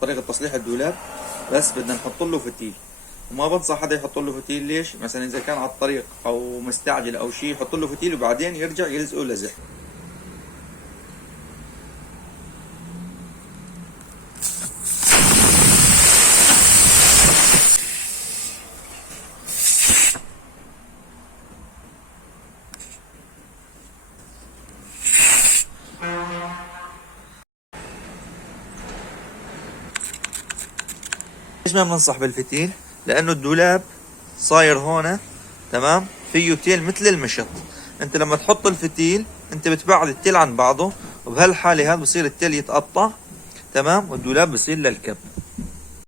طريقة تصليح الدولاب، بس بدنا نحط له فتيل. وما بنصح حدا يحط له فتيل. ليش؟ مثلا اذا كان على الطريق او مستعجل او شيء، يحط له فتيل وبعدين يرجع يلزقه لزق. ليش ما بننصح بالفتيل؟ لانه الدولاب صاير هون تمام فيه تيل مثل المشط. انت لما تحط الفتيل انت بتبعد التيل عن بعضه، وبهالحالة هذا بصير التيل يتقطع تمام، والدولاب بصير للكب.